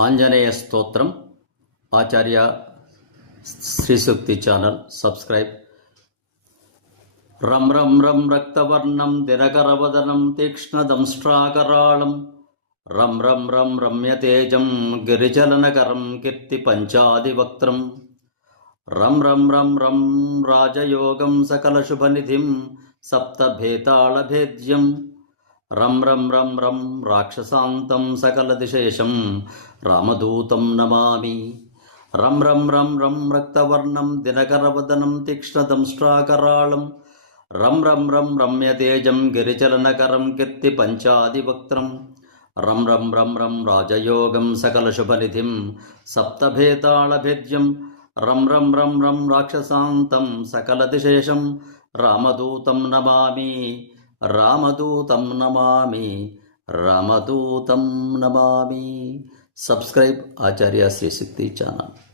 ఆంజనేయ స్తోత్రం. Acharya Srishakti channel subscribe. రం రం రం రక్తవర్ణం దినకరవదనం తీక్ష్ణదంష్ట్రాకరాళం. రం రం రం రమ్యతేజం గిరిజలనకరం కీర్తి పంచాదివక్త్రం. రం రం రం రం రాజయోగం సకలశుభనిధిం సప్తభేతాళభేద్యం. రం రం రం రం రాక్షసాంతం సకలదిశేషం రామదూతం నమామి రం రం రం రం రక్తవర్ణం దినకరవదనం తీక్ష్ణదంష్ట్రాకరాళం రం రం రం రమ్యతేజం గిరిచలనకరం కీర్తి పంచాదివక్త్రం రం రం రం రం రాజయోగం సకలశుభనిధిం సప్తభేతాళభేద్యం రం రం రం రం రాక్షసాంతం సకలదిశేషం రామదూతం నమామి రామదూతం నమామి రామదూతం నమామి. Subscribe Acharya Srishakti channel.